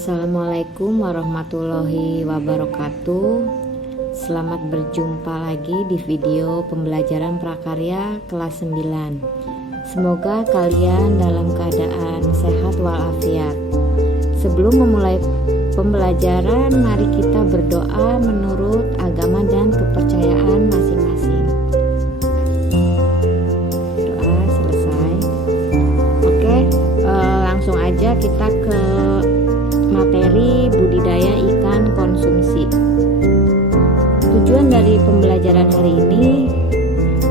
Assalamualaikum warahmatullahi wabarakatuh. Selamat berjumpa lagi di video pembelajaran prakarya kelas 9. Semoga kalian dalam keadaan sehat walafiat. Sebelum memulai pembelajaran, mari kita berdoa menurut agama dan kepercayaan masing-masing. Doa selesai. Oke, langsung aja kita ke materi budidaya ikan konsumsi. Tujuan dari pembelajaran hari ini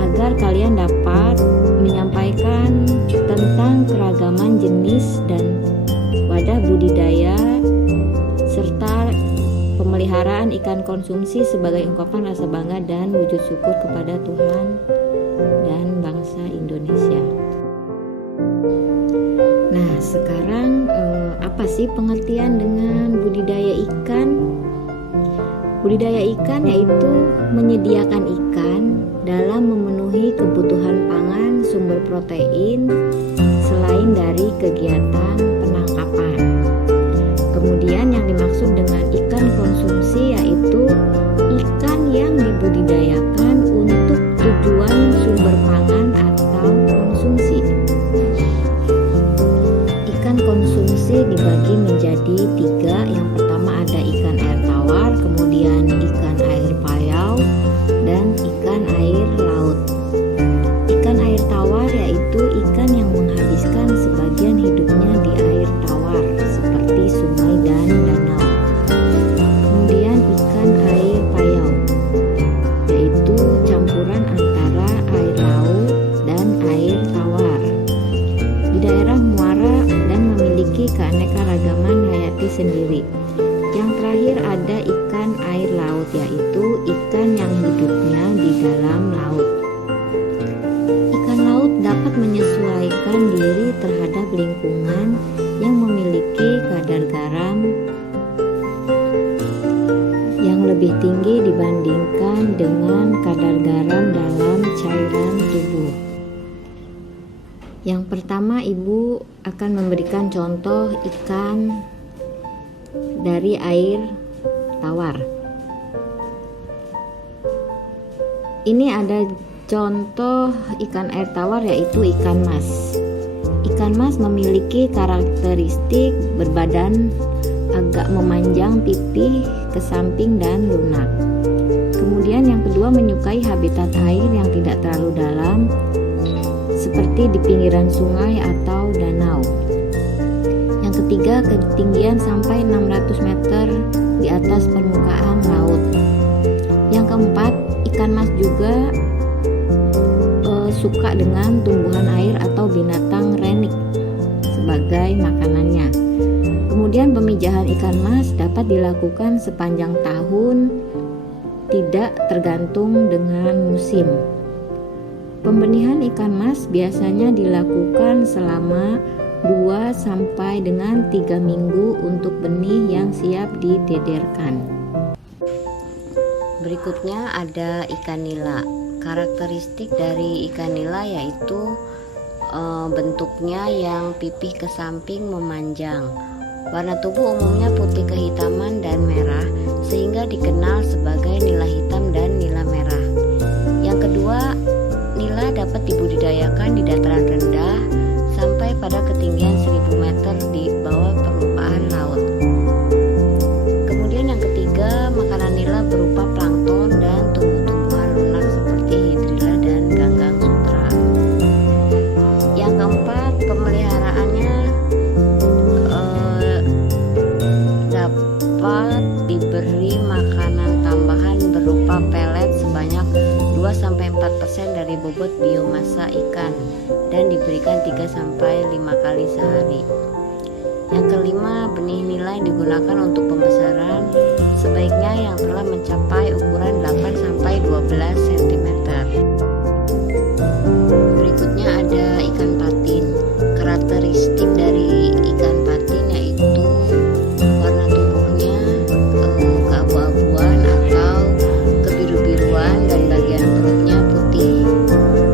agar kalian dapat menyampaikan tentang keragaman jenis dan wadah budidaya serta pemeliharaan ikan konsumsi sebagai ungkapan rasa bangga dan wujud syukur kepada Tuhan dan bangsa Indonesia. Nah, sekarang apa sih pengertian dengan budidaya ikan? Budidaya ikan yaitu menyediakan ikan dalam memenuhi kebutuhan pangan sumber protein selain dari kegiatan penangkapan. Kemudian yang dimaksud dengan ikan konsumsi yaitu ikan yang dibudidayakan untuk tujuan sumber pangan atau konsumsi. Ikan konsumsi dibagi menjadi 3. Yang pertama ada ikan air tawar, kemudian ikan air payau, dan ikan air laut. Ikan air tawar yaitu ikan yang menghabiskan sebagian hidupnya di air tawar seperti sungai dan danau. Kemudian ikan air payau yaitu campuran antara air laut dan air tawar. Di daerah muara dan memiliki keanekaragaman hayati sendiri. Yang terakhir ada ikan air laut yaitu ikan yang hidupnya di dalam laut. Ikan laut dapat menyesuaikan diri terhadap lingkungan yang memiliki kadar garam yang lebih tinggi dibandingkan dengan kadar garam dalam cairan tubuh. Yang pertama, Ibu akan memberikan contoh ikan dari air tawar. Ini ada contoh ikan air tawar yaitu ikan mas. Ikan mas memiliki karakteristik berbadan agak memanjang, pipih ke samping dan lunak. Kemudian yang kedua, menyukai habitat air yang tidak terlalu dalam seperti di pinggiran sungai atau danau. Yang ketiga, ketinggian sampai 600 meter di atas permukaan laut. Yang keempat, ikan mas juga suka dengan tumbuhan air atau binatang renik sebagai makanannya. Kemudian pemijahan ikan mas dapat dilakukan sepanjang tahun, tidak tergantung dengan musim. Pembenihan ikan mas biasanya dilakukan selama 2 sampai dengan 3 minggu untuk benih yang siap didederkan. Berikutnya ada ikan nila. Karakteristik dari ikan nila yaitu bentuknya yang pipih ke samping memanjang. Warna tubuh umumnya putih kehitaman dan merah sehingga dikenal sebagai nila hitam dan nila merah. Yang kedua, nila dapat dibudidayakan di dataran rendah sampai pada ketinggian 1000 meter di bawah permukaan laut. Kemudian yang ketiga, makanan nila berupa plankton dan tumbuh-tumbuhan lunak seperti hidrilla dan ganggang sutra. Yang keempat, pemeliharaannya dapat diberi makanan tambahan berupa pelet sebanyak 2-4% dari bobot biomasa ikan dan diberikan 3-5 kali sehari. Yang kelima, benih nila digunakan untuk pembesaran sebaiknya yang telah mencapai ukuran 8-12 cm. Berikutnya ada ikan patin. Karakteristik dari ikan patin yaitu warna tubuhnya keabu-abuan atau kebiru-biruan dan bagian perutnya putih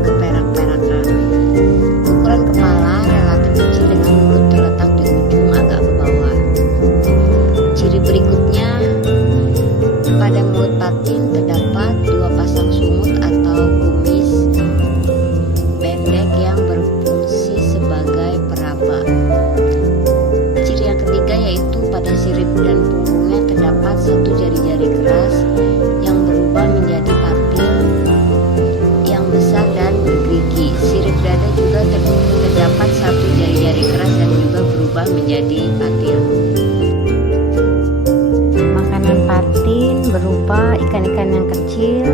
keperak-perakan. Ukuran kepala relatif kecil dengan mulut terletak di ujung agak ke bawah. berikutnya, pada mulut patin terdapat dua pasang sungut atau kumis pendek yang berfungsi sebagai peraba. Ciri yang ketiga yaitu pada sirip dan punggungnya terdapat satu jari-jari keras yang berubah menjadi patil yang besar dan bergerigi. Sirip dada juga terdapat satu jari-jari keras dan juga berubah menjadi patil. Makanan patin berupa ikan-ikan yang kecil,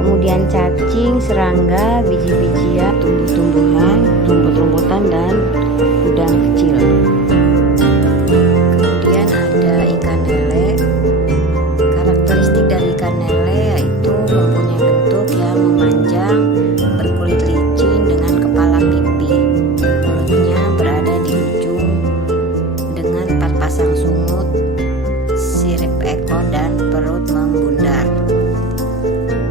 kemudian cacing, serangga, biji-bijian, tumbuh-tumbuhan, rumput-rumputan, dan udang kecil. Kemudian ada ikan lele. Karakteristik dari ikan lele yaitu mempunyai bentuk yang memanjang, berkulit licin dengan kepala pipih. Mulutnya berada di ujung dengan 4 pasang sungut, sirip ekor dan perut membundar.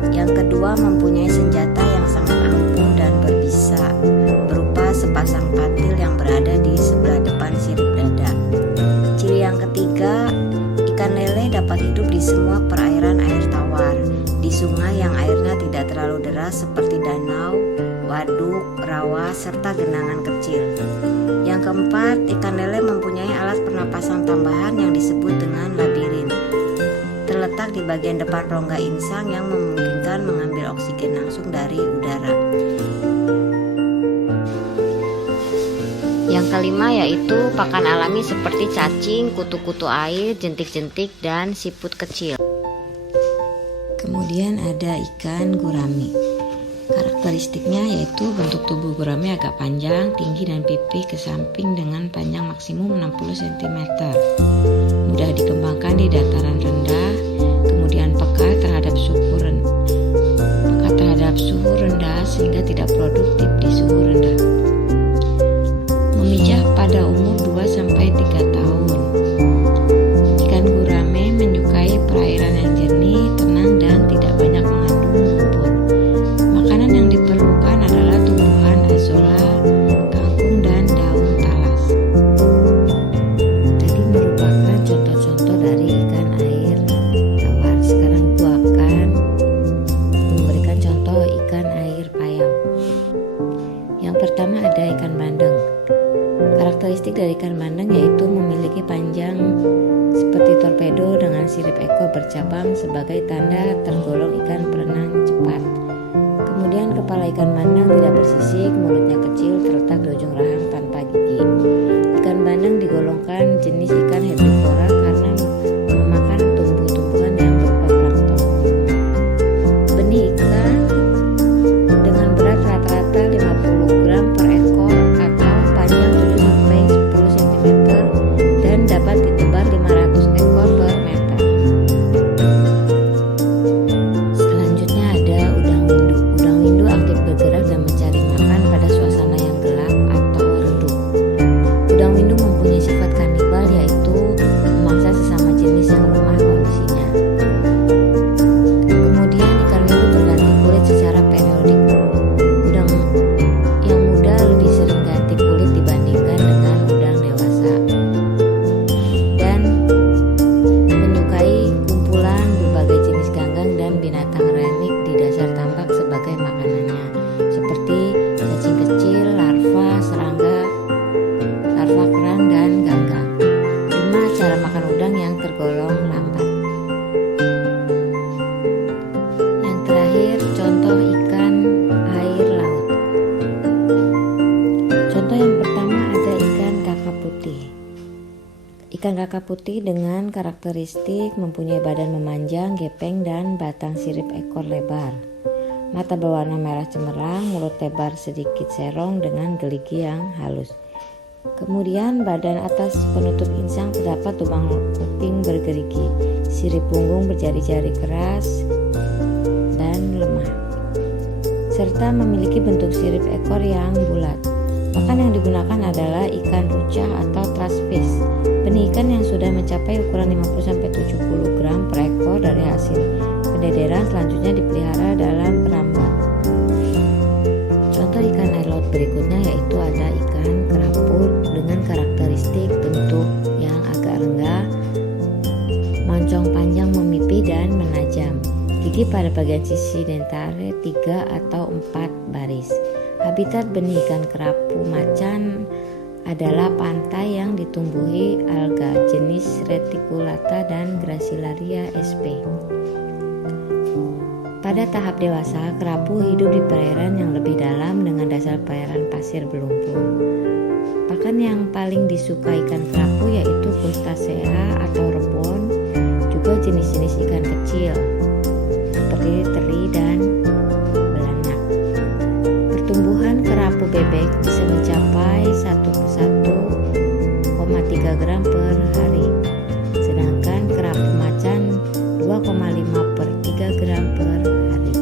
Yang kedua, mempunyai senjata yang sangat ampuh dan berbisa, berupa sepasang patil yang berada di sebelah depan sirip dada. Ciri yang ketiga, ikan lele dapat hidup di semua perairan air tawar, di sungai yang airnya tidak terlalu deras seperti danau, waduk, rawa, serta genangan kecil. Yang keempat, ikan lele mempunyai alat pernapasan tambahan yang disebut dengan labirin. Terletak di bagian depan rongga insang yang memungkinkan mengambil oksigen langsung dari udara. Yang kelima yaitu pakan alami seperti cacing, kutu-kutu air, jentik-jentik, dan siput kecil. Kemudian ada ikan gurami. Karakteristiknya yaitu bentuk tubuh gurami agak panjang, tinggi dan pipih ke samping dengan panjang maksimum 60 cm. Mudah dikembangkan di dataran rendah, kemudian peka terhadap suhu rendah sehingga tidak produktif di suhu rendah. Memijah pada umur 2-3 tahun. Ikan gurame menyukai perairan yang jernih, tenang, dan tidak banyak mengandung lumpur. Makanan yang diperlukan adalah tumbuhan azolla, kangkung, dan daun talas. Tadi merupakan contoh-contoh dari ikan air tawar. Sekarang Ibu akan memberikan contoh ikan air payau. Yang pertama ada ikan bandeng. Karakteristik dari ikan bandeng yaitu memiliki panjang seperti torpedo dengan sirip ekor bercabang sebagai tanda tergolong ikan berenang cepat. Kemudian kepala ikan bandeng tidak bersisik, mulutnya kecil, terletak di ujung rahang tanpa gigi. Ikan bandeng digolongkan jenis ikan herbivora karena memakan tumbuh-tumbuhan yang berupa plankton. Benih ikan dengan berat rata-rata 50 gram per ekor atau panjang 7-10 cm dan dapat ditebar 500 ekor per meter. Selanjutnya ada udang windu. Udang windu aktif bergerak dan mencari makan pada suasana yang gelap atau redup. Udang windu mempunyai sifat kanibal yaitu memangsa sesama jenis yang lemah kondisinya. Kemudian ikan windu berganti kulit secara periodik. Udang yang muda lebih sering ganti kulit dibandingkan dengan udang dewasa dan menyukai kumpulan berbagai jenis ganggang dan binatang renik di dasar tambak sebagai makanannya, seperti cacing kecil, larva, serangga, larva kerang, dan ganggang. 5. Cara makan udang yang tergolong lambat. Yang terakhir, contoh ikan air laut. Contoh yang pertama ada ikan kakap putih. Ikan kakap putih dengan karakteristik mempunyai badan memanjang, gepeng, dan batang sirip ekor lebar. Mata berwarna merah cemerlang, mulut lebar sedikit serong dengan geligi yang halus. Kemudian badan atas penutup insang terdapat lubang kuping bergerigi, sirip punggung berjari-jari keras dan lemah, serta memiliki bentuk sirip ekor yang bulat. Pakan yang digunakan adalah ikan rucah atau trasfish. Benih ikan yang sudah mencapai ukuran 50-70 gram per ekor dari hasil pendederan selanjutnya dipelihara dalam keramba. Contoh ikan air laut berikutnya yaitu ada ikan keraput dengan karakteristik bentuk yang agak rendah, moncong panjang memipih dan menajam. Gigi pada bagian sisi dentare 3 atau 4 baris. Habitat benih ikan kerapu macan adalah pantai yang ditumbuhi alga jenis Reticulata dan Gracilaria sp. Pada tahap dewasa, kerapu hidup di perairan yang lebih dalam dengan dasar perairan pasir berlumpur. Pakan yang paling disukai ikan kerapu yaitu Crustacea atau rebon, juga jenis-jenis ikan kecil seperti teri dan belanak. Pertumbuhan kerapu bebek bisa mencapai 1,3 gram per hari, sedangkan kerapu macan 2,5/3 gram per hari.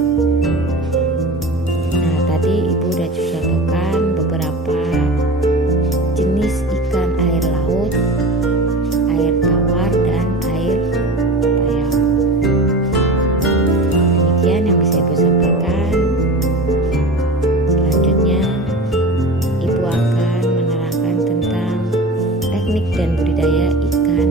Nah, tadi Ibu udah contohkan beberapa jenis ikan air laut, air tawar, dan air payau. Demikian yang bisa Ibu sampaikan. Selanjutnya, Ibu akan menerangkan tentang teknik dan budidaya ikan